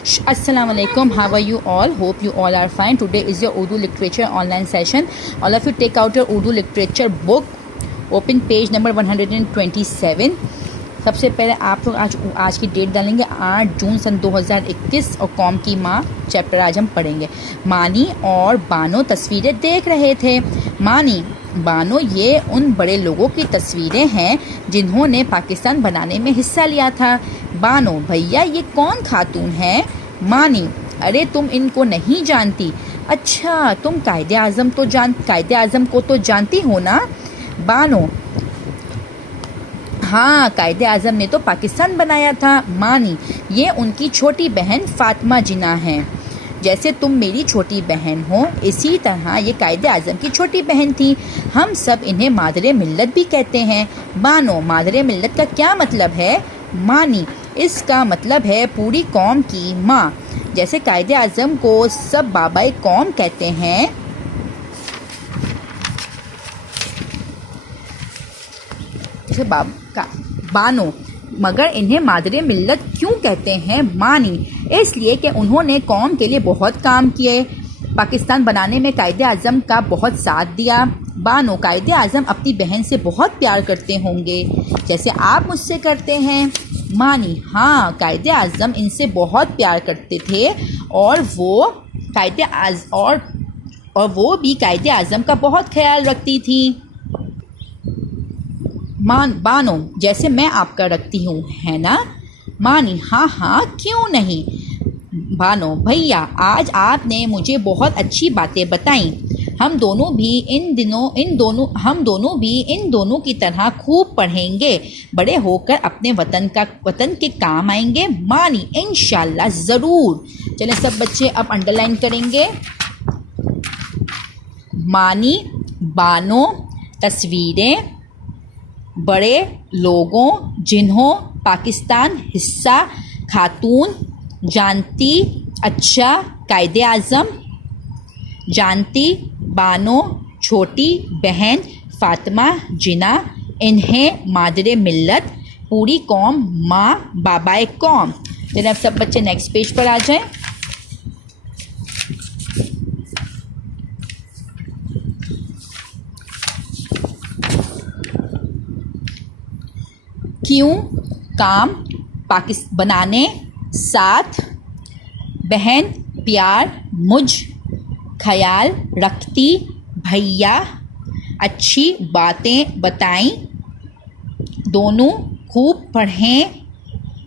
Assalamualaikum. How are you all? Hope you all are fine. Today is your Urdu literature online session. All of you take out your Urdu literature book. Open page number 127. सबसे पहले आप लोग आज की date डालेंगे 8 जून सन 2021 और कौम की माँ चैप्टर आज हम पढ़ेंगे। मानी और बानो तस्वीरें देख रहे थे। मानी बानो ये उन बड़े लोगों की तस्वीरें हैं जिन्होंने पाकिस्तान बनाने में हिस्सा लिया था। बानो भैया ये कौन खातून है? मानी अरे तुम इनको नहीं जानती। अच्छा तुम कायदे आज़म को तो जानती हो ना? बानो हाँ कायदे आज़म ने तो पाकिस्तान बनाया था। मानी ये उनकी छोटी बहन फातिमा जिन्ना है। जैसे तुम मेरी छोटी बहन हो इसी तरह ये कायदे आज़म की छोटी बहन थी। हम सब इन्हें मादरे मिल्लत भी कहते हैं। बानो मादरे मिल्लत का क्या मतलब है? मानी इसका मतलब है पूरी कौम की माँ। जैसे कायदे आज़म को सब बाबाए कौम कहते हैं, जैसे बानो मगर इन्हें मादरे मिल्लत क्यों कहते हैं? मानी इसलिए कि उन्होंने कौम के लिए बहुत काम किए, पाकिस्तान बनाने में कायदे आज़म का बहुत साथ दिया। बानो कायदे आज़म अपनी बहन से बहुत प्यार करते होंगे जैसे आप मुझसे करते हैं। मानी हाँ कायदे आज़म इनसे बहुत प्यार करते थे और वो भी कायदे आज़म का बहुत ख्याल रखती थी। बानो जैसे मैं आपका रखती हूँ है ना? मानी हाँ हाँ क्यों नहीं। बानो भैया आज आपने मुझे बहुत अच्छी बातें बताई। हम दोनों भी इन दोनों की तरह खूब पढ़ेंगे, बड़े होकर अपने वतन के काम आएंगे। मानी इंशाल्लाह ज़रूर। चलें सब बच्चे अब अंडरलाइन करेंगे। मानी बानो तस्वीरें बड़े लोगों जिन्हों पाकिस्तान हिस्सा खातून जानती। अच्छा कायदे आज़म जानती। बानो छोटी बहन फातिमा जिन्ना इन्हें मादरे मिल्लत पूरी कौम माँ बाबाए कौम। चलिए अब सब बच्चे नेक्स्ट पेज पर आ जाएं। क्यों काम पाकिस्तान बनाने साथ बहन प्यार मुझ ख्याल रखती भैया अच्छी बातें बताई। दोनों खूब पढ़ें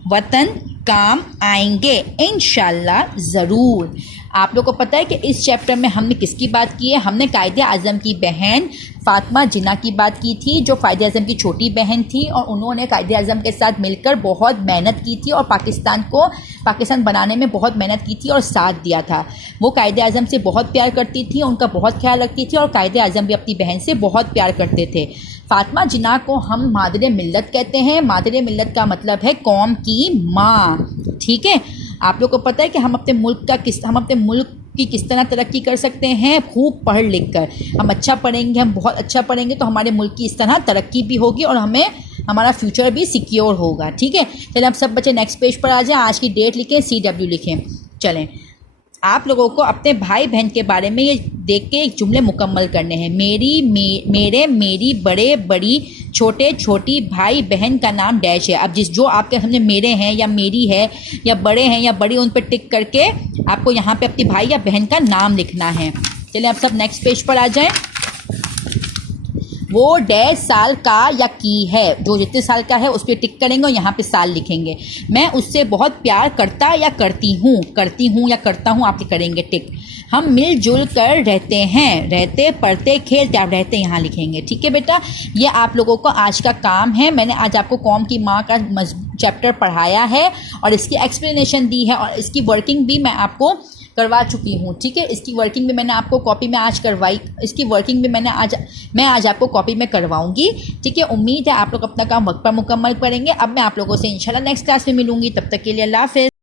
वतन काम आएंगे इंशाल्लाह ज़रूर। आप लोग को पता है कि इस चैप्टर में हमने किसकी बात की है? हमने कायदे आज़म की बहन फातिमा जिन्ना की बात की थी जो कायदे आज़म की छोटी बहन थी और उन्होंने कायदे आज़म के साथ मिलकर बहुत मेहनत की थी और पाकिस्तान बनाने में बहुत मेहनत की थी और साथ दिया था। वो कायदे आज़म से बहुत प्यार करती थी, उनका बहुत ख्याल रखती थी और कायदे आज़म भी अपनी बहन से बहुत प्यार करते थे। फातिमा जिन्ना को हम मादरे मिल्लत कहते हैं। मादरे मिल्लत का मतलब है कौम की माँ। ठीक है, आप लोग को पता है कि हम अपने मुल्क की किस तरह तरक्की कर सकते हैं? खूब पढ़ लिख कर। हम अच्छा पढ़ेंगे, हम बहुत अच्छा पढ़ेंगे तो हमारे मुल्क की इस तरह तरक्की भी होगी और हमारा फ्यूचर भी सिक्योर होगा। ठीक है, चलिए अब सब बच्चे नेक्स्ट पेज पर आ जाएं। आज की डेट लिखें, CW लिखें। चलें आप लोगों को अपने भाई बहन के बारे में ये देख के एक जुमले मुकम्मल करने हैं। मेरी बड़े बड़ी छोटे छोटी भाई बहन का नाम डैश है। अब जो आपके सामने मेरे हैं या मेरी है या बड़े हैं या बड़ी, उन पर टिक करके आपको यहाँ पे अपनी भाई या बहन का नाम लिखना है। चलिए अब सब नेक्स्ट पेज पर आ जाएं। वो 1.5 साल का या की है, जो जितने साल का है उस पर टिक करेंगे और यहाँ पे साल लिखेंगे। मैं उससे बहुत प्यार करता या करती हूँ या करता हूँ, आप करेंगे टिक। हम मिलजुल कर रहते हैं, रहते पढ़ते खेलते, आप रहते यहाँ लिखेंगे। ठीक है बेटा, ये आप लोगों को आज का काम है। मैंने आज आपको कौम की माँ का चैप्टर पढ़ाया है और इसकी एक्सप्लेनेशन दी है और इसकी वर्किंग भी मैं आपको करवा चुकी हूँ। ठीक है, इसकी वर्किंग भी मैंने आपको कॉपी में आज करवाई। इसकी वर्किंग भी मैं आज आपको कॉपी में करवाऊंगी। ठीक है, उम्मीद है आप लोग अपना काम वक्त पर मुकम्मल करेंगे। अब मैं आप लोगों से इंशाल्लाह नेक्स्ट क्लास में मिलूंगी। तब तक के लिए अल्लाह हाफ़िज़।